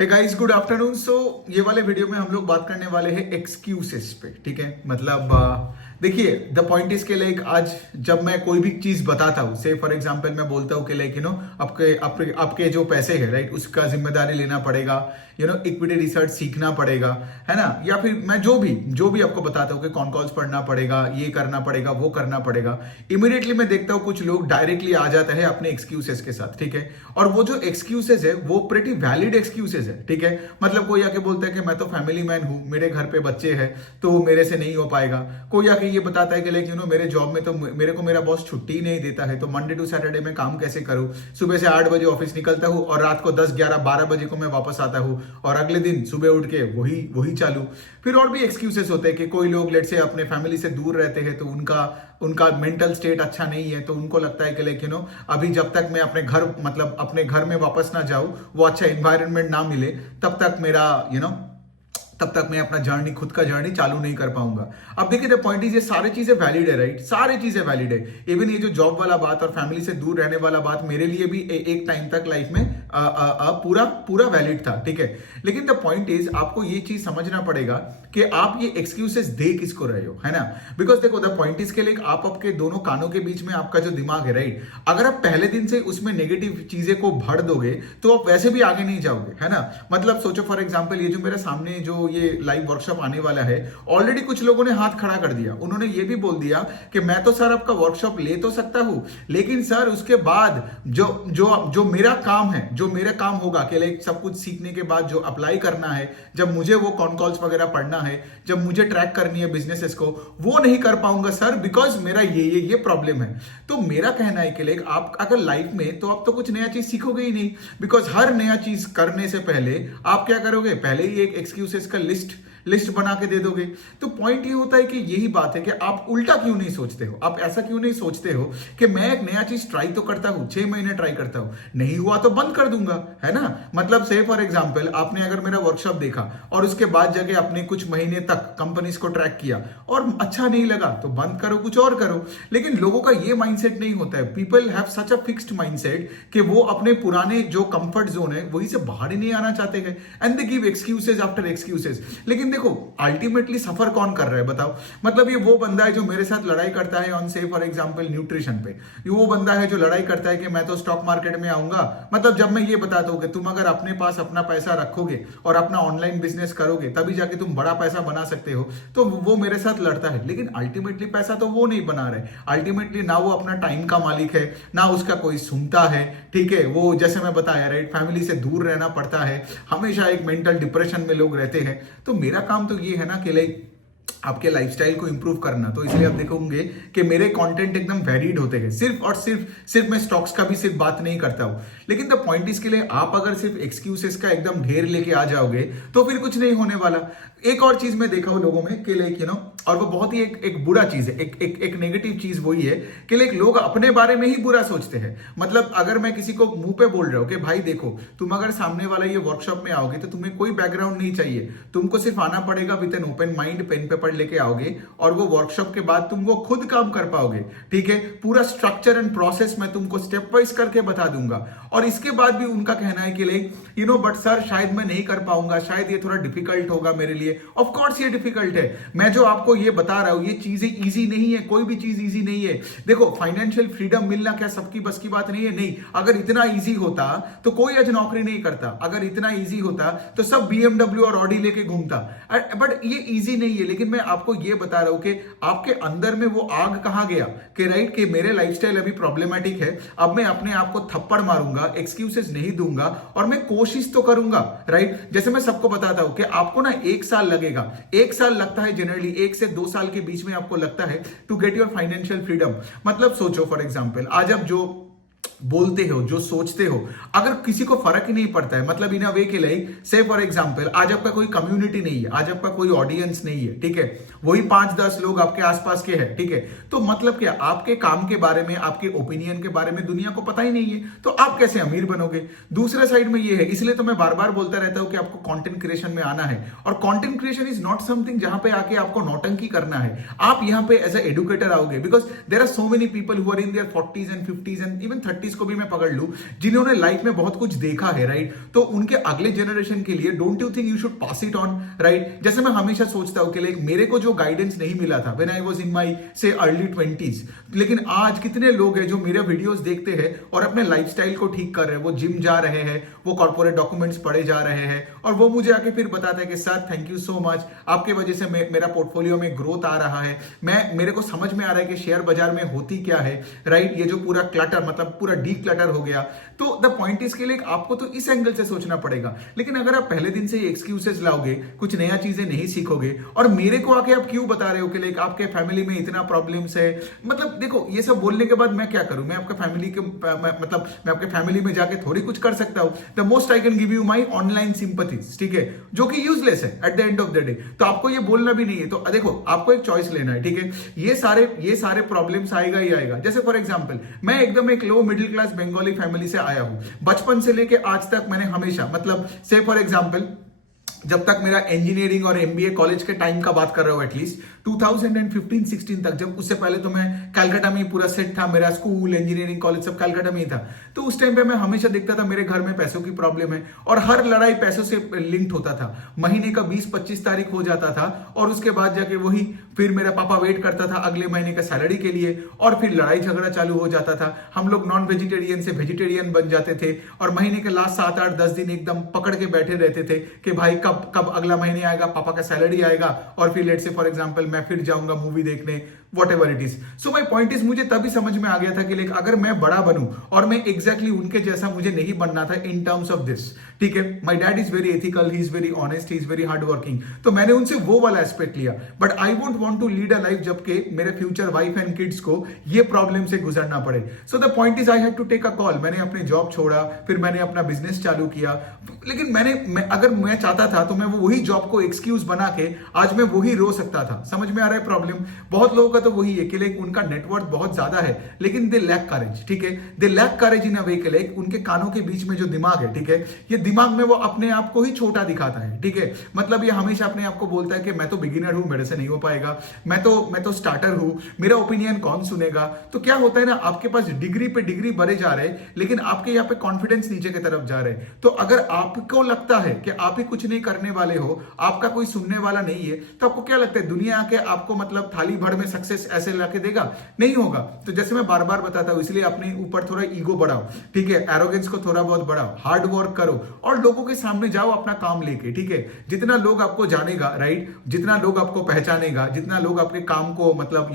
हे guys, good afternoon. So ये वाले video में हम लोग बात करने वाले हैं एक्सक्यूजेस पे। ठीक है, मतलब देखिए, द पॉइंट इज के लाइक आज जब मैं कोई भी चीज बताता हूँ, से फॉर एग्जांपल मैं बोलता हूँ कि लाइक आपके जो पैसे है राइट, उसका जिम्मेदारी लेना पड़ेगा, इक्विटी रिसर्च सीखना पड़ेगा, है ना। या फिर मैं जो भी आपको बताता हूँ कि कॉन कॉल्स पढ़ना पड़ेगा, ये करना पड़ेगा, वो करना पड़ेगा, इमीडिएटली मैं देखता हूँ कुछ लोग डायरेक्टली आ जाते हैं अपने एक्सक्यूजेस के साथ। ठीक है, और वो जो एक्सक्यूजेस है वो प्रेटी वैलिड एक्सक्यूजेस है। ठीक है, मतलब कोई आके बोलता है कि मैं तो फैमिली मैन हूं, मेरे घर पे बच्चे हैं, तो मेरे से नहीं हो पाएगा। कोई आके ये बताता है कि लाइक मेरे जॉब में तो मेरे को मेरा बॉस छुट्टी ही नहीं देता है, तो मंडे टू सैटरडे में काम कैसे करूं। सुबह से 8 बजे ऑफिस निकलता हूं और रात को 10 11 12 बजे को मैं वापस आता हूं, और अगले दिन सुबह उठ के वही चालू। फिर और भी एक्सक्यूजेस होते हैं कि कोई लोग लेट से अपने फैमिली से दूर रहते हैं, तो उनका मेंटल स्टेट अच्छा नहीं है, तो उनको लगता है कि लाइक अभी जब तक मैं अपने घर में वापस ना जाऊं, वो अच्छा एनवायरनमेंट ना मिले, तब तक मैं अपना खुद का जर्नी चालू नहीं कर पाऊंगा। अब देखिए, द पॉइंट इज ये सारी चीजें वैलिड है राइट, सारी चीजें वैलिड है। इवन ये जो जॉब वाला बात और फैमिली से दूर रहने वाला बात मेरे लिए भी एक टाइम तक लाइफ में पूरा वैलिड था। ठीक है, लेकिन द पॉइंट इज आपको ये चीज समझना पड़ेगा कि आप ये एक्सक्यूजेस दे किसको रहे हो, है ना। बिकॉज देखो, द पॉइंट इज के लिए आप आपके दोनों कानों के बीच में आपका जो दिमाग है राइट, अगर आप पहले दिन से उसमें नेगेटिव चीजें को भर दोगे तो आप वैसे भी आगे नहीं जाओगे, है ना। मतलब सोचो फॉर एग्जाम्पल, ये जो मेरे सामने जो ये लाइव वर्कशॉप आने वाला है, ऑलरेडी कुछ लोगों ने हाथ खड़ा कर दिया। उन्होंने ये भी बोल दिया कि मैं तो सर आपका वर्कशॉप ले तो सकता हूं, लेकिन सर उसके बाद जो मेरा काम है, जो मेरा काम होगा कि लाइक सब कुछ सीखने के बाद जो अप्लाई करना है, जब मुझे वो कॉन कॉल्स वगैरह पढ़ना है, जब मुझे ट्रैक करनी है बिजनेसेस को, वो नहीं कर पाऊंगा सर, बिकॉज मेरा ये प्रॉब्लम है। तो मेरा कहना है कि लाइक आप अगर लाइफ में, तो आप तो कुछ नया चीज सीखोगे ही नहीं, बिकॉज हर नया चीज करने से पहले आप क्या करोगे, पहले ही एक एक्सक्यूजेस का लिस्ट बना के दे दोगे। तो पॉइंट ये होता है कि यही बात है कि आप उल्टा क्यों नहीं सोचते हो, आप ऐसा क्यों नहीं सोचते हो कि मैं एक नया चीज ट्राई तो करता हूं, 6 महीने ट्राई करता हूं, नहीं हुआ तो बंद कर दूंगा, है ना। मतलब से फॉर एग्जांपल, आपने अगर मेरा वर्कशॉप देखा और उसके बाद जगह अपने कुछ महीने तक कंपनीज को ट्रैक किया और अच्छा नहीं लगा, तो बंद करो, कुछ और करो। लेकिन लोगों का ये माइंडसेट नहीं होता है। People have such a fixed mindset कि वो अपने पुराने जो कंफर्ट जोन है वही से बाहर ही नहीं आना चाहते हैं, and they give excuses after excuses. लेकिन देखो, अल्टीमेटली सफर कौन कर रहा है बताओ। मतलब ये वो बंदा है जो मेरे साथ लड़ाई करता है ऑन से फॉर एग्जांपल न्यूट्रिशन पे, ये वो बंदा है जो लड़ाई करता है कि मैं तो स्टॉक मार्केट में आऊंगा। मतलब जब मैं ये बताता हूं कि तुम अगर अपने पास अपना पैसा रखोगे और अपना ऑनलाइन बिजनेस करोगे, तभी जाके तुम बड़ा पैसा बना सकते हो, तो वो मेरे साथ लड़ता है। लेकिन अल्टीमेटली पैसा तो वो नहीं बना रहे, अल्टीमेटली ना वो अपना टाइम का मालिक है, ना उसका कोई सुनता है। ठीक है, वो जैसे मैं बताया राइट, फैमिली से दूर रहना पड़ता है, हमेशा एक मेंटल डिप्रेशन में लोग रहते हैं। तो मेरा काम तो ये है ना कि लाइक आपके लाइफस्टाइल को इंप्रूव करना। तो इसलिए आप देखोगे कि मेरे कंटेंट एकदम वेरिड होते हैं, सिर्फ और सिर्फ मैं स्टॉक्स का भी सिर्फ बात नहीं करता हूं। लेकिन द पॉइंट इसके लिए आप अगर सिर्फ एक्सक्यूजेस का एकदम ढेर लेके आ जाओगे तो फिर कुछ नहीं होने वाला। एक और चीज मैं देखा हूं लोगों में कि लाइक और वो बहुत ही एक बुरा चीज है, एक नेगेटिव चीज वही है कि लाइक लोग अपने बारे में ही बुरा सोचते हैं। मतलब अगर मैं किसी को मुंह पे बोल रहा हूं कि भाई देखो, तुम अगर सामने वाला ये वर्कशॉप में आओगे तो तुम्हें कोई बैकग्राउंड नहीं चाहिए, तुमको सिर्फ आना पड़ेगा with an open mind, pen paper लेके आओगे, और वो वर्कशॉप के बाद तुम वो खुद काम कर पाओगे। ठीक है, पूरा स्ट्रक्चर एंड प्रोसेस मैं तुमको स्टेप वाइज करके बता दूंगा। और इसके बाद भी उनका कहना है कि लाइक बट सर शायद मैं नहीं कर पाऊंगा, शायद ये थोड़ा डिफिकल्ट होगा मेरे लिए। ऑफ कोर्स ये डिफिकल्ट है, मैं जो आपको ये बता रहा हूं ये चीजें इजी नहीं है, कोई भी चीज इजी नहीं है। देखो, फाइनेंशियल फ्रीडम मिलना क्या सबकी बस की बात नहीं है? नहीं। अगर इतना इजी होता तो कोई आज नौकरी नहीं करता, अगर इतना इजी होता तो सब BMW और ऑडी लेके घूमता। बट ये इजी नहीं है। लेकिन मैं आपको ये बता रहा हूं कि आपके अंदर में वो आग कहां गया कि राइट, कि मेरे लाइफस्टाइल अभी प्रॉब्लमेटिक है, अब मैं अपने आप को थप्पड़ मारूंगा, एक्सक्यूजेस नहीं दूंगा और मैं कोशिश तो करूंगा। राइट, जैसे मैं सबको बताता हूं कि आपको ना 1 साल लगेगा, 1 साल लगता है जनरली, 1 से 2 साल के बीच में आपको लगता है to get your financial freedom. मतलब सोचो फॉर एग्जांपल, आज आप जो बोलते हो, जो सोचते हो, अगर किसी को फर्क ही नहीं पड़ता है, मतलब इन अ वे के लाइक से फॉर एग्जांपल, आज आपका कोई कम्युनिटी नहीं है, आज आपका कोई ऑडियंस नहीं है, ठीक है, वही 5-10 लोग आपके आसपास के हैं, ठीक है, तो मतलब क्या, आपके काम के बारे में, आपके ओपिनियन के बारे में दुनिया को पता ही नहीं है, तो आप कैसे अमीर बनोगे? दूसरे साइड में ये है, इसलिए तो मैं बार बार बोलता रहता हूं कि आपको कंटेंट क्रिएशन में आना है, और content creation is not something जहां पे आके आपको नौटंकी करना है। आप यहां पे एज ए एडुकेटर आओगे, because there are so many people who are in their 40s and 50s and even 30s पॉइंटीज को भी मैं पकड़ लूं, जिन्होंने लाइफ में बहुत कुछ देखा है, राइट, तो उनके अगले जनरेशन के लिए don't you think you should pass it on, right. जैसे मैं हमेशा सोचता हूं कि लाइक मेरे को जो गाइडेंस नहीं मिला था when I was in my से अर्ली 20s, लेकिन आज कितने लोग हैं जो मेरे वीडियोस देखते हैं और अपने लाइफस्टाइल को ठीक कर रहे हैं, वो जिम जा रहे हैं, वो कॉर्पोरेट डॉक्यूमेंट्स पढ़े जा रहे हैं, और वो मुझे आके फिर बताता है कि sir thank you so much, आपके वजह से मेरा पोर्टफोलियो में ग्रोथ आ रहा है, मेरे को समझ में आ रहा है कि शेयर बाजार में होती क्या है, राइट, ये जो पूरा क्लटर मतलब पूरा डी क्लटर हो गया। तो द पॉइंट इज के लिए आपको तो इस एंगल से सोचना पड़ेगा, लेकिन अगर आप पहले दिन से ही एक्सक्यूजेस लाओगे, कुछ नया चीजें नहीं सीखोगे, और मेरे को आके आप क्यों बता रहे हो कि लाइक आपके फैमिली में इतना प्रॉब्लम्स है, मतलब देखो ये सब बोलने के बाद मैं क्या करूं, मैं आपका फैमिली के मतलब मैं आपके फैमिली में जाके थोड़ी कुछ कर सकता हूं। The most I can give you my online sympathies, ठीक है, जो कि यूजलेस है at the end of the day, तो आपको ये बोलना भी नहीं है। तो देखो आपको एक चॉइस लेना है, ठीक है, ये सारे प्रॉब्लम्स आएगा ही आएगा। जैसे फॉर एग्जांपल मैं एकदम एक low middle class Bengali family से आया हूं, बचपन से लेके आज तक मैंने हमेशा मतलब से फॉर एग्जांपल जब तक मेरा इंजीनियरिंग और एमबीए कॉलेज के टाइम का बात कर रहा हूं, एटलीस्ट 2015-16 तक, जब उससे पहले तो मैं कलकत्ता में ही पूरा सेट था, मेरा स्कूल इंजीनियरिंग कॉलेज सब कलकत्ता में ही था, तो उस टाइम पे मैं हमेशा देखता था मेरे घर में पैसों की प्रॉब्लम है, और हर लड़ाई पैसों से लिंक्ड होता था। महीने का 20-25 तारीख हो जाता था, और उसके बाद जाके वही फिर मेरा पापा वेट करता था अगले महीने का सैलरी के लिए, और फिर लड़ाई झगड़ा चालू हो जाता था। हम लोग नॉन वेजिटेरियन से वेजिटेरियन बन जाते थे, और महीने के लास्ट 7-8-10 दिन एकदम पकड़ के बैठे रहते थे कि भाई कब अगला महीने आएगा, पापा का सैलरी आएगा, और फिर लेट से फॉर एग्जांपल मैं फिर जाऊंगा मूवी देखने, what ever it is. So my point is, मुझे तभी समझ में आ गया था कि लाइक अगर मैं बड़ा बनूं, और मैं एग्जैक्टली उनके जैसा मुझे नहीं बनना था इन टर्म्स ऑफ दिस, ठीक है, my dad is very ethical, he is very honest, he is very hard working, तो मैंने उनसे वो वाला एस्पेक्ट लिया। But I won't want to lead a life जबकि मेरे फ्यूचर वाइफ एंड किड्स को ये प्रॉब्लम से गुजरना पड़े। So the point is I had to take a call. मैंने अपनी जॉब छोड़ा, फिर मैंने अपना बिजनेस चालू किया, लेकिन अगर मैं चाहता था तो मैं वही जॉब को एक्सक्यूज बना के आज मैं वही रो सकता था। समझ में आ रहा है प्रॉब्लम? बहुत लोगों का तो वही है कि लाइक उनका नेटवर्थ बहुत ज्यादा है, लेकिन दे लैक करेज, ठीक है, दे लैक करेज इन अ वे के लाइक उनके कानों के बीच में जो दिमाग है, ठीक है, ये दिमाग में वो अपने आप को ही छोटा दिखाता है, ठीक है, मतलब ये हमेशा अपने आप को बोलता है कि मैं तो बिगिनर हूं, मेरे से नहीं हो पाएगा, मैं तो स्टार्टर हूं, मेरा ओपिनियन कौन सुनेगा। तो क्या होता है ना, आपके पास डिग्री पे डिग्री बढ़े जा रहे हैं, लेकिन आपके यहाँ पे कॉन्फिडेंस नीचे की तरफ जा रहे हैं। तो अगर आपको लगता है कि आप ही कुछ नहीं करने वाले हो, आपका कोई सुनने वाला नहीं है, तो आपको क्या लगता है दुनिया आके आपको मतलब थाली भर में सक्सेस ऐसे लाके देगा? नहीं होगा। तो जैसे मैं बार बार बताता हूं, इसलिए अपने ऊपर थोड़ा ईगो बढ़ाओ, ठीक है, एरोगेंस को थोड़ा बहुत बढ़ाओ, हार्ड वर्क करो, और लोगों के सामने जाओ अपना काम लेके, ठीक है। जितना लोग आपको जानेगा, राइट, जितना लोग आपको पहचानेगा, जितना लोग आपके काम को मतलब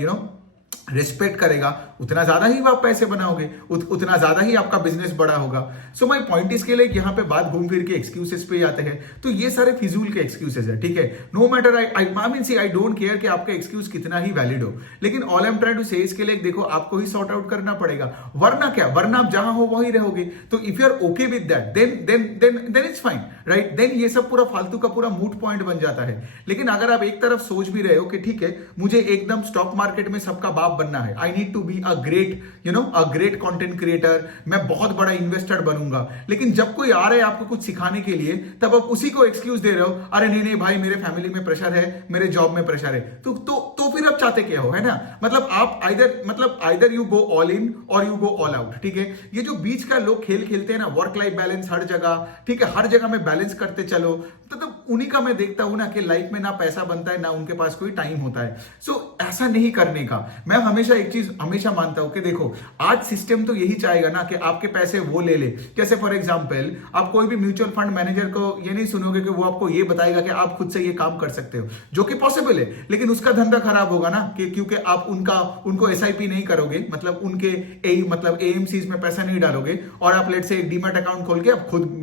रिस्पेक्ट करेगा, उतना ज्यादा ही आप पैसे बनाओगे, उतना ज्यादा ही आपका बिजनेस बड़ा होगा। सो माय पॉइंट इसके लिए यहाँ पे बात घूम फिर के एक्सक्यूजेस पे आते हैं, तो ये सारे फिजूल के एक्सक्यूजेस है, ठीक है। No matter I don't care कि आपका एक्सक्यूज कितना ही वैलिड हो, लेकिन all I am trying to say इसके लिए देखो आपको ही सॉर्ट आउट करना पड़ेगा, वरना क्या, वरना आप जहां हो वहीं रहोगे। तो if you are okay with that then it's fine, right, then ये सब पूरा फालतू का पूरा मूट पॉइंट बन जाता है। लेकिन अगर आप एक तरफ सोच भी रहे हो कि ठीक है मुझे एकदम स्टॉक मार्केट में सबका बाप बनना है, I need to be a great content creator, मैं बहुत बड़ा इन्वेस्टर बनूंगा, लेकिन जब कोई आ रहा है आपको कुछ सिखाने के लिए, तब आप उसी को एक्सक्यूज दे रहे हो, अरे नहीं नहीं भाई मेरे फैमिली में प्रेशर है, मेरे जॉब में प्रेशर है, तो फिर आप चाहते क्या हो, है ना। मतलब आप either you go all in और यू गो ऑल आउट, ठीक है। ये जो बीच का लोग खेल खेलते हैं ना, वर्क लाइफ बैलेंस हर जगह, ठीक है, हर जगह में बैलेंस करते चलो, तो उन्हीं का मैं देखता हूं ना कि लाइफ में ना पैसा बनता है, ना उनके पास कोई टाइम होता है। सो ऐसा नहीं करने का मैं हमेशा एक चीज हमेशा मानता हूं कि देखो आज सिस्टम तो यही चाहेगा ना कि आपके पैसे वो ले ले। जैसे फॉर एग्जांपल आप कोई भी म्यूचुअल फंड मैनेजर को ये नहीं सुनोगे कि वो आपको ये बताएगा कि आप खुद से ये काम कर सकते हो, जो कि पॉसिबल है, लेकिन उसका धंधा खराब होगा ना, कि क्योंकि आप उनको एसआईपी नहीं करोगे, मतलब उनके एएमसीज में पैसा नहीं डालोगे, और आप लेट से एक डीमैट अकाउंट खोल के आप खुद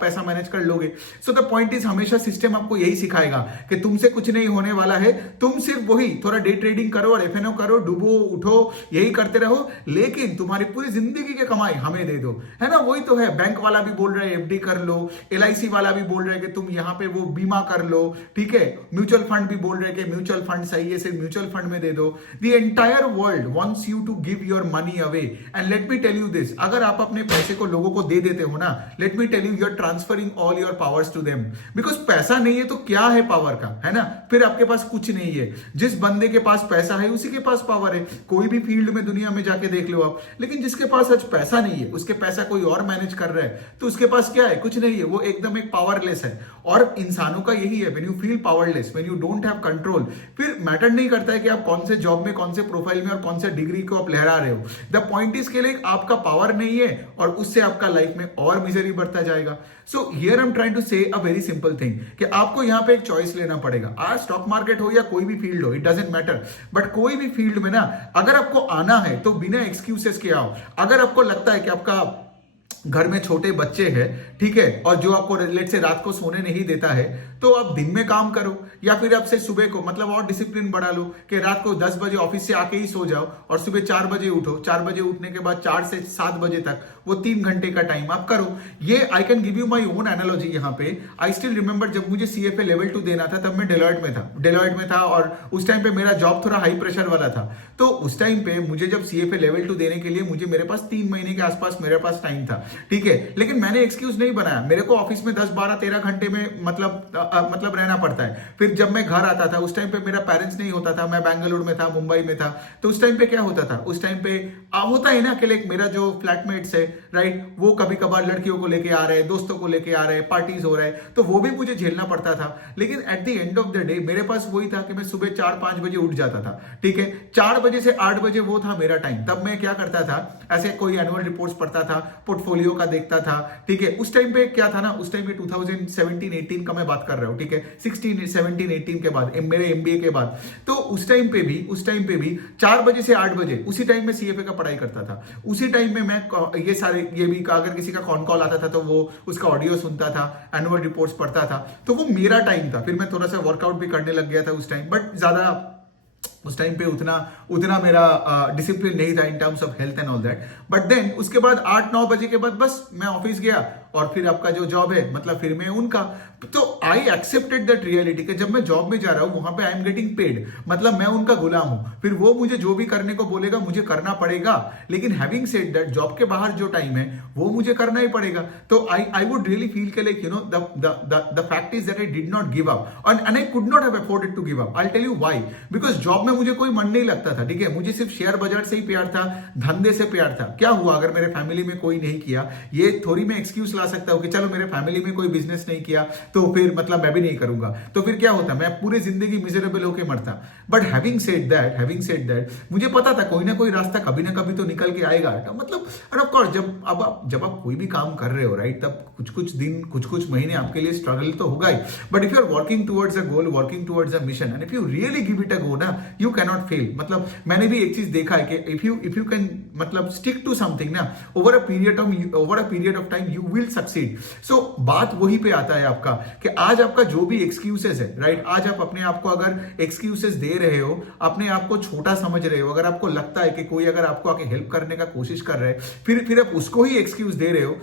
पैसा मैनेज कर लोगे। सो द पॉइंट इज हमेशा सिस्टम आपको यही सिखाएगा कि तुमसे कुछ नहीं होने वाला है, तुम सिर्फ वही थोड़ा डे ट्रेडिंग करो और एफएनओ करो, डूबो उठो, यही करते रहो, लेकिन तुम्हारी पूरी जिंदगी की कमाई हमें दे दो, है ना। वही तो है, बैंक वाला भी बोल रहा है एफडी कर लो, एलआईसी वाला भी बोल रहा है कि तुम यहाँ पे वो बीमा कर लो, ठीक है, म्यूचुअल फंड भी बोल रहे हैं कि म्यूचुअल फंड सही है, सिर्फ म्यूचुअल फंड में दे दो। The entire world wants you to give your money away, and let me tell you this, अगर आप अपने पैसे को लोगों को दे देते हो ना, let me tell you, you are transferring all your powers to them, because because पैसा नहीं है तो क्या है पावर का, है ना? फिर आपके पास कुछ नहीं है। जिस बंदे के पास पैसा है उसी के पास पावर है। कोई भी फील्ड में दुनिया में जाके देख लो आप, लेकिन जिसके पास आज पैसा नहीं है, उसके पैसा कोई और मैनेज कर रहा है, तो उसके पास क्या है? कुछ नहीं है, वो एकदम एक पावरलेस है। और इंसानों का यही है, when you feel powerless, when you don't have control, फिर मैटर नहीं करता है कि आप कौन से जॉब में, कौन से प्रोफाइल में और कौन से डिग्री को आप लहरा रहे हो। द पॉइंट इज के लिए आपका पावर नहीं है और उससे आपका लाइफ में और मिजरी बढ़ता जाएगा। So here I am trying to say a very simple thing कि आपको यहां पे एक चॉइस लेना पड़ेगा। आज स्टॉक मार्केट हो या कोई भी फील्ड हो, इट डजंट मैटर, बट कोई भी फील्ड में ना अगर आपको आना है तो बिना एक्सक्यूजेस के आओ। अगर आपको लगता है कि आपका घर में छोटे बच्चे हैं, ठीक है, और जो आपको लेट से रात को सोने नहीं देता है, तो आप दिन में काम करो, या फिर आपसे सुबह को मतलब और डिसिप्लिन बढ़ा लो कि रात को 10 बजे ऑफिस से आके ही सो जाओ और सुबह 4 बजे उठो। 4 बजे उठने के बाद 4 से 7 बजे तक वो 3 घंटे का टाइम आप करो। ये I can give you my own analogy. यहाँ पे आई स्टिल रिमेंबर जब मुझे CFA लेवल 2 देना था, तब मैं डेलॉयट में था और उस टाइम पे मेरा जॉब थोड़ा हाई प्रेशर वाला था। तो उस टाइम पे मुझे जब CFA लेवल 2 देने के लिए मेरे पास 3 महीने के आसपास मेरे पास टाइम था, ठीक है, लेकिन मैंने एक्सक्यूज नहीं बनाया। मेरे को ऑफिस में 10 12 13 घंटे में मतलब रहना पड़ता है। फिर जब मैं घर आता था उस टाइम पे मेरा पेरेंट्स नहीं होता था, मैं बैंगलोर में था, मुंबई में था, तो उस टाइम पे क्या होता था, उस टाइम पे होता है ना कि लाइक मेरा जो फ्लैटमेट्स है, राइट, वो कभी कभार लड़कियों को लेके आ रहे हैं, दोस्तों को लेके आ रहे हैं, पार्टीज हो रहा है, तो वो भी मुझे झेलना पड़ता था। लेकिन at the end of the day मेरे पास वही था कि मैं सुबह 4-5 बजे उठ जाता था, ठीक है, 4 बजे से 8 बजे वो था मेरा टाइम। तब मैं क्या करता था, ऐसे कोई एनुअल रिपोर्ट्स पढ़ता था, पोर्टफोलियो का देखता था, ठीक है। उस टाइम पे क्या था ना, उस टाइम पे 2017-18 का मैं बात कर रहा हूं, ठीक है, 16-17-18 के बाद, मेरे MBA के बाद। तो उस टाइम पे भी 4 बजे से 8 बजे उसी टाइम में CFA का पढ़ाई करता था। उसी टाइम में मैं ये भी अगर किसी का कॉन कॉल आता था तो वो उसका ऑडियो सुनता था, एनुअल रिपोर्ट्स पढ़ता था, तो वो मेरा टाइम था। फिर मैं थोड़ा सा वर्कआउट भी करने लग गया था उस टाइम, बट ज्यादा उस टाइम पे उतना मेरा डिसिप्लिन नहीं था in terms of health and all that. But then उसके बाद 8-9 बजे के बाद बस मैं ऑफिस गया और फिर आपका जो जॉब है मतलब फिर मैं उनका। तो आई एक्सेप्टेड दैट रियलिटी कि जब मैं जॉब में जा रहा हूं वहां पे आई एम गेटिंग पेड, मतलब मैं उनका गुलाम हूं, फिर वो मुझे जो भी करने को बोलेगा मुझे करना पड़ेगा। लेकिन हैविंग सेड दैट जॉब के बाहर जो टाइम है वो मुझे करना ही पड़ेगा। तो आई वुड रियली फील के like the fact is that I did not give up and I could not have afforded to give up. I tell you why, because job में मुझे कोई मन नहीं लगता था, ठीक है, मुझे सिर्फ शेयर बाजार से ही प्यार था, धंधे से प्यार था। क्या हुआ अगर मेरे फैमिली में कोई नहीं किया, ये थोड़ी मैं एक्सक्यूज ला सकता हूं कि चलो मेरे फैमिली में कोई बिजनेस नहीं किया तो फिर मतलब मैं भी नहीं करूंगा, तो फिर क्या होता, मैं पूरी जिंदगी मिजरेबल होके मरता। बट हैविंग सेड दैट मुझे पता था कोई ना कोई रास्ता कभी ना कभी तो निकल के आएगा। तो मतलब ऑफ कोर्स जब आप कोई भी काम कर रहे हो, राइट, तब कुछ दिन कुछ महीने आपके लिए स्ट्रगल तो होगा ही। But if you are working towards a goal, working towards a mission, and if you really give it a go ना, यू कैन नॉट फेल। मतलब मैंने भी एक चीज देखा है कि इफ यू कैन मतलब स्टिक टू समथिंग ना over a period of time you will succeed. So बात वही पे आता है आपका कि आज आपका जो भी एक्सक्यूजेस है, राइट, आज आप अपने आप को अगर एक्सक्यूजेस दे रहे हो, अपने आप को छोटा समझ रहे हो, अगर आपको लगता है कि कोई अगर आपको आके हेल्प करने का कोशिश कर रहा है, फिर आप उसको ही एक्सक्यूज दे रहे हो,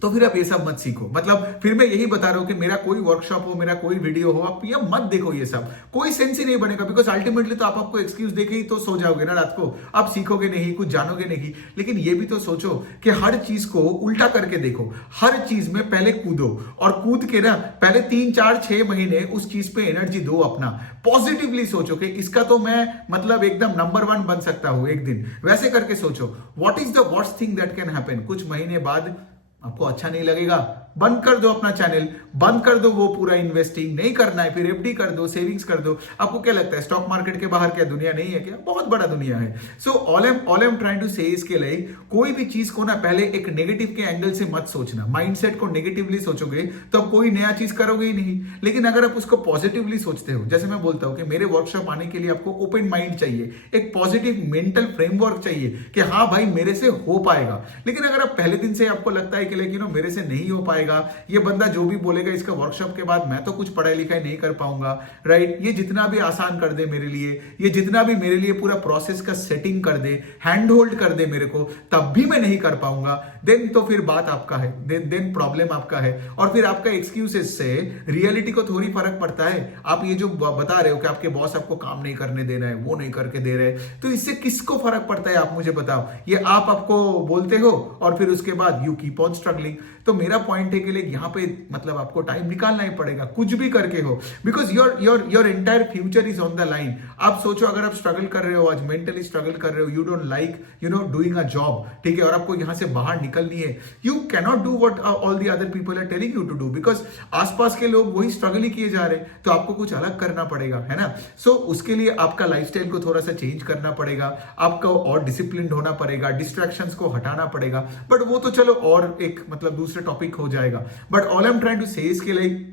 तो फिर आप ये सब मत सीखो। मतलब फिर मैं यही बता रहा हूं कि मेरा कोई वर्कशॉप हो, मेरा कोई वीडियो हो, आप ये मत देखो, ये सब कोई सेंस ही नहीं बनेगा। बिकॉज अल्टीमेटली तो आप आपको एक्सक्यूज देके ही तो सो जाओगे ना रात को, आप सीखोगे नहीं, कुछ जानोगे नहीं। लेकिन ये भी तो सोचो कि हर चीज को उल्टा करके देखो, हर चीज में पहले कूदो और कूद के ना पहले 3-4-6 महीने उस चीज पे एनर्जी दो, अपना पॉजिटिवली सोचो कि इसका तो मैं मतलब एकदम नंबर 1 बन सकता हूं एक दिन। वैसे करके सोचो, what is the worst thing that can happen. कुछ महीने बाद आपको अच्छा नहीं लगेगा, बंद कर दो अपना चैनल, बंद कर दो वो पूरा इन्वेस्टिंग, नहीं करना है, फिर FD कर दो, सेविंग्स कर दो। आपको क्या लगता है स्टॉक मार्केट के बाहर क्या दुनिया नहीं है क्या? बहुत बड़ा दुनिया है। So all I am trying to say इसके लिए कोई भी चीज को ना पहले एक नेगेटिव के एंगल से मत सोचना। माइंडसेट को नेगेटिवली सोचोगे तो आप कोई नया चीज करोगे ही नहीं। लेकिन अगर आप उसको पॉजिटिवली सोचते हो, जैसे मैं बोलता हूं कि मेरे वर्कशॉप आने के लिए आपको ओपन माइंड चाहिए, एक पॉजिटिव मेंटल फ्रेमवर्क चाहिए कि हाँ भाई मेरे से हो पाएगा। लेकिन अगर आप पहले दिन से आपको लगता है कि लेकिन मेरे से नहीं हो पाएगा, ये बंदा जो भी बोलेगा इसका वर्कशॉप के बाद मैं तो कुछ पढ़ाई लिखाई नहीं कर पाऊंगा, राइट, ये जितना भी आसान कर दे मेरे लिए, ये जितना भी मेरे लिए पूरा प्रोसेस का सेटिंग कर दे, हैंड होल्ड कर दे मेरे को, तब भी मैं नहीं कर पाऊंगा, देन तो फिर बात आपका है, देन प्रॉब्लम आपका है। और फिर आपका एक्सक्यूजेस से रियलिटी को थोड़ी फर्क पड़ता है। आप ये जो बता रहे हो कि आपके बॉस आपको काम नहीं करने दे रहा है, वो नहीं करके दे रहे, तो इससे किसको फर्क पड़ता है आप मुझे बताओ। ये आपको बोलते हो और फिर उसके बाद यू कीप ऑन स्ट्रगलिंग। तो मेरा पॉइंट पॉइंट है कि लाइक यहाँ पे मतलब आपको टाइम निकालना ही पड़ेगा, कुछ भी करके हो, because your entire future is on the line. आप सोचो अगर आप स्ट्रगल कर रहे हो, आज मेंटली स्ट्रगल कर रहे हो, you don't like doing a job, ठीक है, और आपको यहाँ से बाहर निकलनी है, you cannot do what all the other people are telling you to do, because आसपास के लोग वही स्ट्रगल ही किए जा रहे हैं, तो आपको कुछ अलग करना पड़ेगा, है ना। सो उसके लिए आपका लाइफस्टाइल को थोड़ा सा चेंज करना पड़ेगा, आपको और डिसिप्लिन होना पड़ेगा, डिस्ट्रैक्शंस को हटाना पड़ेगा, बट वो तो चलो और एक मतलब दूसरे टॉपिक हो जाएगा। But all I am trying to say इसके लाइक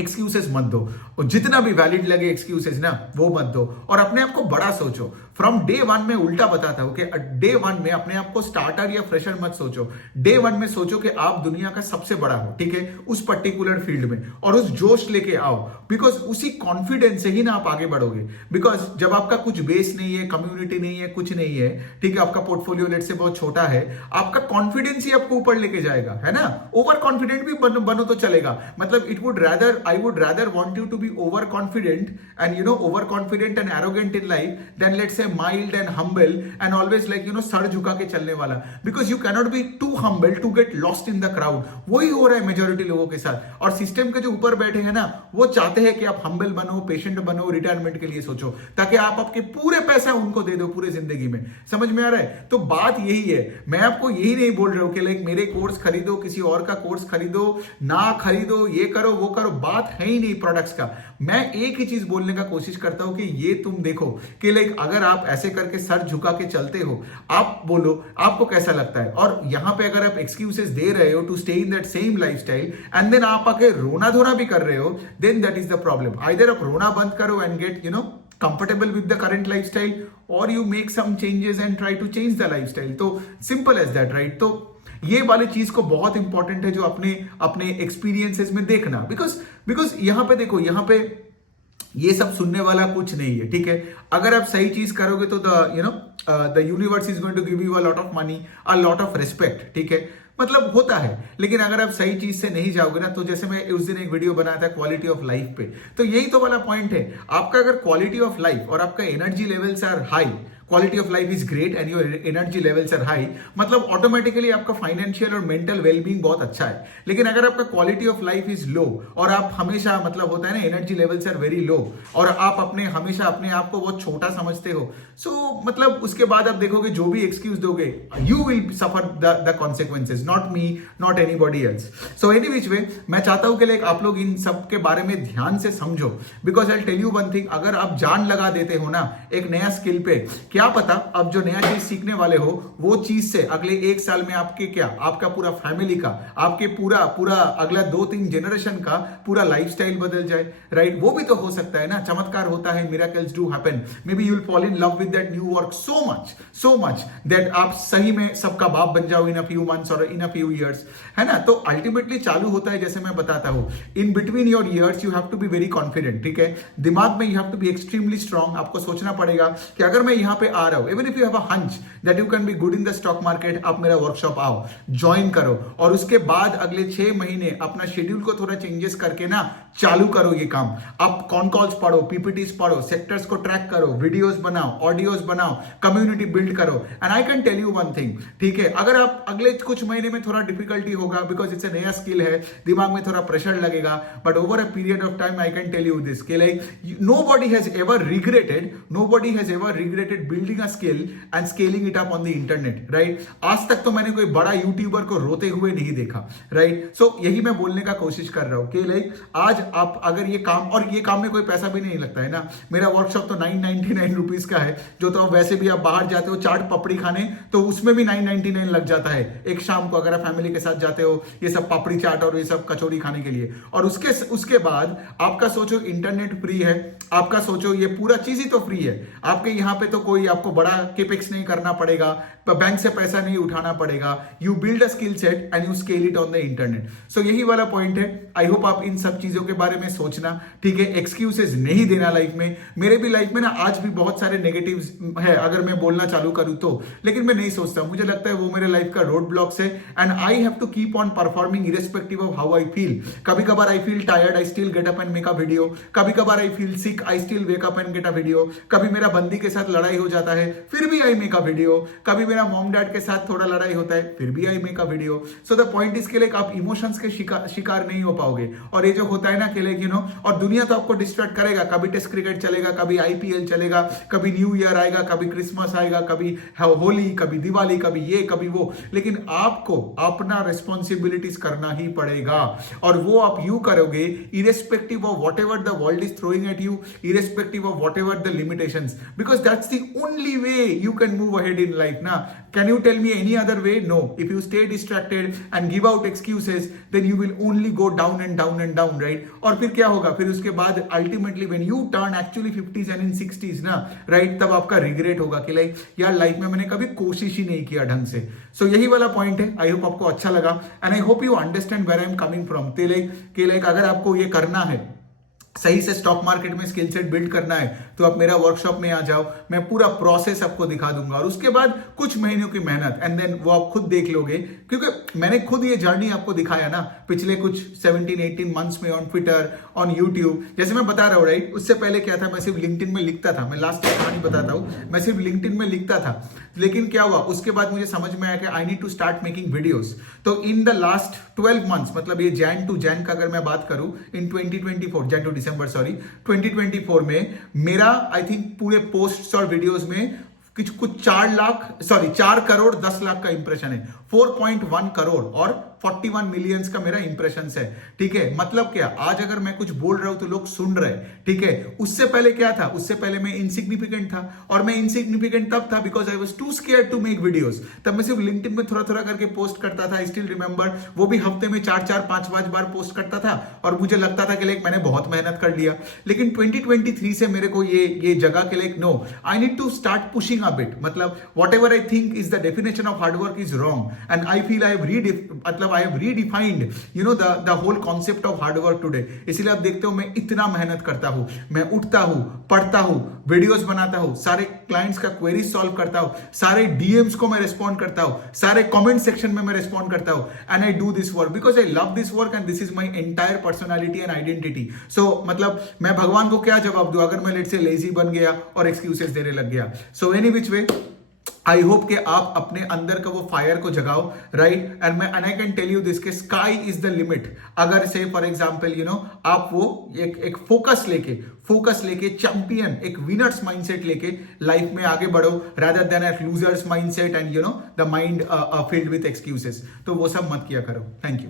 एक्सक्यूजेस मत दो, और जितना भी वैलिड लगे एक्सक्यूजेस ना वो मत दो, और अपने आप को बड़ा सोचो। फ्रॉम डे वन में उल्टा बताता हूं कि डे वन में अपने आप को स्टार्टर या फ्रेशर मत सोचो, डे वन में सोचो कि आप दुनिया का सबसे बड़ा हो, ठीक है, उस पर्टिकुलर फील्ड में, और उस जोश लेके आओ, बिकॉज उसी कॉन्फिडेंस से ही ना आप आगे बढ़ोगे। बिकॉज जब आपका कुछ बेस नहीं है, कम्युनिटी नहीं है, कुछ नहीं है, ठीक है, आपका पोर्टफोलियो लेट से बहुत छोटा है, आपका कॉन्फिडेंस ही आपको ऊपर लेके जाएगा, है ना। ओवर कॉन्फिडेंट भी बनो तो चलेगा, मतलब I would rather want you to be overconfident and overconfident and arrogant in life than let's say mild and humble and always like sir झुका के चलने वाला, because you cannot be too humble to get lost in the crowd। वही हो रहा है majority लोगों के साथ, और सिस्टम के जो ऊपर बैठे हैं ना वो चाहते हैं कि आप हम्बल बनो, पेशेंट बनो, रिटायरमेंट के लिए सोचो, ताकि आप आपके पूरे पैसा उनको दे दो पूरे जिंदगी में। समझ में आ रहा है? तो बात यही है, मैं आपको यही नहीं बोल रहा हूं कि लाइक मेरे कोर्स खरीदो, किसी और का कोर्स खरीदो ना खरीदो, ये करो वो करो, बात है ही नहीं प्रोडक्ट्स का। मैं एक ही चीज बोलने का कोशिश करता हूं कि ये तुम देखो कि लाइक अगर आप ऐसे करके सर झुका के चलते हो, आप बोलो आपको कैसा लगता है, और यहां पे अगर आप एक्सक्यूजेस दे रहे हो to stay in that same lifestyle and then आप आके रोना धोना भी कर रहे हो, then that is the problem. Either आप रोना बंद करो and get comfortable with the current lifestyle, or you make some changes and try to change the lifestyle। तो simple as that, right? तो ये वाली चीज को बहुत इंपॉर्टेंट है जो अपने एक्सपीरियंसेस में देखना, बिकॉज यहां पे देखो, यहां पे ये सब सुनने वाला कुछ नहीं है, ठीक है। अगर आप सही चीज करोगे तो the universe is going to give you a lot of money, a lot of respect, ठीक है, मतलब होता है। लेकिन अगर आप सही चीज से नहीं जाओगे ना, तो जैसे मैं उस दिन एक वीडियो बनाया था क्वालिटी ऑफ लाइफ पे, तो यही तो वाला पॉइंट है। आपका अगर क्वालिटी ऑफ लाइफ और आपका energy levels are high, quality of life is great and your energy levels are high, मतलब ऑटोमेटिकली आपका फाइनेंशियल और मेंटल वेलबींग बहुत अच्छा है। लेकिन अगर आपका quality of life is low और आप हमेशा मतलब होता है ना energy levels are very low, और आप हमेशा अपने आप को बहुत छोटा समझते हो, सो मतलब उसके बाद आप देखोगे जो भी एक्सक्यूज दोगे, you will suffer the consequences, not me, not anybody else. So any which way, मैं चाहता हूं कि लाइक आप लोग इन सब के बारे में ध्यान से समझो, because I tell you one thing, अगर आप जान लगा देते हो ना एक नया स्किल पे, क्या पता अब जो नया चीज सीखने वाले हो वो चीज से अगले 1 साल में आपके क्या, आपका पूरा फैमिली का, आपके पूरा अगला 2-3 जनरेशन का पूरा लाइफस्टाइल बदल जाए, राइट? वो भी तो हो सकता है ना, चमत्कार होता है, miracles do happen. May be you will fall in love with that new work so much that आप सही में सबका बाप बन जाओ इन अ फ्यू मंथ्स और इन अ फ्यू ईयर्स, है ना। तो अल्टीमेटली चालू होता है जैसे मैं बताता हूं, in between your ears you have to be very confident, ठीक है, दिमाग में you have to be extremely strong. आपको सोचना पड़ेगा कि अगर मैं यहां पे आ रहा हूं, even if you have a hunch that you can be good in the stock market, आप मेरा वर्कशॉप आओ, ज्वाइन करो, और उसके बाद अगले 6 महीने अपना शेड्यूल को थोड़ा चेंजेस करके ना चालू करो ये काम। आप कॉन कॉल्स पढ़ो, पीपीटीज पढ़ो, सेक्टर्स को ट्रैक करो, वीडियोस बनाओ, ऑडियोस बनाओ, कम्युनिटी बिल्ड करो, and I can tell you one thing, ठीक है, अगर आप अगले कुछ महीने में थोड़ा डिफिकल्टी होगा, बिकॉज इट्स ए नया स्किल है, दिमाग में थोड़ा प्रेशर लगेगा, but over a period of time I can tell you this कि like nobody has ever regretted building a skill and scaling it up on the internet, right? आज तक तो मैंने कोई बड़ा यूट्यूबर को रोते हुए नहीं देखा, राइट? सो यही मैं बोलने का कोशिश कर रहा हूं कि लाइक आज आप अगर ये काम, और ये काम में कोई पैसा भी नहीं लगता है ना, मेरा वर्कशॉप तो 999 रुपीज का है, जो तो वैसे भी आप बाहर जाते हो चाट पपड़ी खाने तो उसमें भी 999 लग जाता है एक शाम को, अगर आप फैमिली के साथ जाते हो ये सब पापड़ी चाट और ये सब कचौड़ी खाने के लिए। और उसके बाद आपका सोचो इंटरनेट फ्री है, आपका सोचो ये पूरा चीज ही तो फ्री है, आपके यहाँ पे तो कोई आपको बड़ा केपेक्स नहीं करना पड़ेगा, बैंक से पैसा नहीं उठाना पड़ेगा, you build a skill set and you scale it on the internet. So यही वाला पॉइंट है। आई होप आप इन सब चीजों के बारे में सोचना, ठीक है, एक्सक्यूजेस नहीं देना लाइफ में। मेरे भी लाइफ में ना आज भी बहुत सारे नेगेटिव्स है अगर मैं बोलना चालू करूं तो, लेकिन मैं नहीं सोचता, मुझे लगता है वो मेरे लाइफ का रोड ब्लॉक्स है, and I have to keep on performing irrespective of how I feel. कभी कभार I feel tired, I still get up and make a video, कभी कभार I feel sick, I still wake up and get a video, कभी मेरा बंदी के साथ लड़ाई हो जाता है फिर भी आई मेक अ वीडियो, कभी मेरा मॉम डैड के साथ थोड़ा लड़ाई होता है फिर भी I make a video. So the point इसके लिए आप इमोशंस के शिकार नहीं हो पाओगे। और ये जो होता है ना कि लाइक और दुनिया तो आपको डिस्ट्रैक्ट करेगा, कभी टेस्ट क्रिकेट चलेगा, कभी आईपीएल चलेगा, कभी न्यू ईयर आएगा, कभी क्रिसमस आएगा, कभी होली, कभी दिवाली, कभी ये कभी वो, लेकिन आपको अपना रिस्पॉन्सिबिलिटीज करना ही पड़ेगा। और वो आप यू करोगे irrespective of whatever the world is throwing at you, irrespective of whatever the limitations, because that's the only way you can move ahead in life ना। Can you tell me any other way? No. If you stay distracted and give out excuses then you will only go down and down and down, right? और फिर क्या होगा? फिर उसके बाद ultimately when you turn actually 50s and in 60s ना, right, तब आपका रिग्रेट होगा कि लाइक यार लाइफ में मैंने कभी कोशिश ही नहीं किया ढंग से। सो यही वाला पॉइंट है। आई होप आपको अच्छा लगा and I hope you understand where I am coming from. Like अगर आपको ये करना है, सही से स्टॉक मार्केट में स्किल सेट बिल्ड करना है, तो आप मेरा वर्कशॉप में आ जाओ, मैं पूरा प्रोसेस आपको दिखा दूंगा। और उसके बाद कुछ महीनों की मेहनत एंड देन वो आप खुद देख लोगे, क्योंकि मैंने खुद ये जर्नी आपको दिखाया ना पिछले कुछ 17-18 मंथ्स में ऑन ट्विटर, ऑन यूट्यूब। जैसे मैं बता रहा हूँ, राइट, उससे पहले क्या था, मैं सिर्फ लिंक्डइन में लिखता था। मैं लास्ट कहानी बताता हूँ, मैं सिर्फ लिंक्डइन में लिखता था, लेकिन क्या हुआ उसके बाद मुझे समझ में आया कि I need to start making videos. तो इन द लास्ट 12 मंथ्स, मतलब ये जैन टू जैन का अगर मैं बात करूं, इन 2024 जैन टू दिसंबर 2024 में मेरा आई थिंक पूरे पोस्ट्स और वीडियोस में कुछ 4 करोड़ 10 लाख का इंप्रेशन है, 4.1 करोड़ और 41 मिलियंस का मेरा इंप्रेशन है। ठीक है, मतलब क्या, आज अगर मैं कुछ बोल रहा हूं तो लोग सुन रहे हैं। ठीक है, उससे पहले क्या था, उससे पहले मैं इनसिग्निफिकेंट था, और मैं इनसिग्निफिकेंट तब था because I was too scared to make videos. तब मैं सिर्फ लिंक्डइन में थोड़ा थोड़ा करके पोस्ट करता था। आई स्टिल रिमेंबर, वो भी हफ्ते में 4-4 5-5 बार पोस्ट करता था, और मुझे लगता था कि लाइक मैंने बहुत मेहनत कर लिया। लेकिन 2023 से मेरे को ये जगह के like no, I need to start pushing a bit, मतलब whatever I think is the definition of hard work is wrong and I feel I have redefined, the whole concept of hard work today. इसलिए आप देखते हो मैं इतना मेहनत करता हूं, मैं उठता हूं, पढ़ता हूं, वीडियोस बनाता हूं, सारे क्लाइंट्स का क्वेरीज सॉल्व करता हूं, सारे डीएम्स को मैं रिस्पॉन्ड करता हूं, सारे कमेंट सेक्शन में मैं रिस्पॉन्ड करता हूं, and I do this work because I love this work and this is my entire personality and identity. So मतलब मैं भगवान को क्या जवाब दूं अगर मैं लेट से लेजी बन गया और एक्सक्यूजेस देने लग गया। सो any which way, I hope कि आप अपने अंदर का वो फायर को जगाओ, right, and I can tell you this के स्काई इज द लिमिट। अगर से फॉर एग्जांपल आप वो एक फोकस लेके चैंपियन, एक विनर्स माइंडसेट लेके लाइफ में आगे बढ़ो, rather than a loser's mindset and the mind filled with excuses. तो वो सब मत किया करो। Thank you.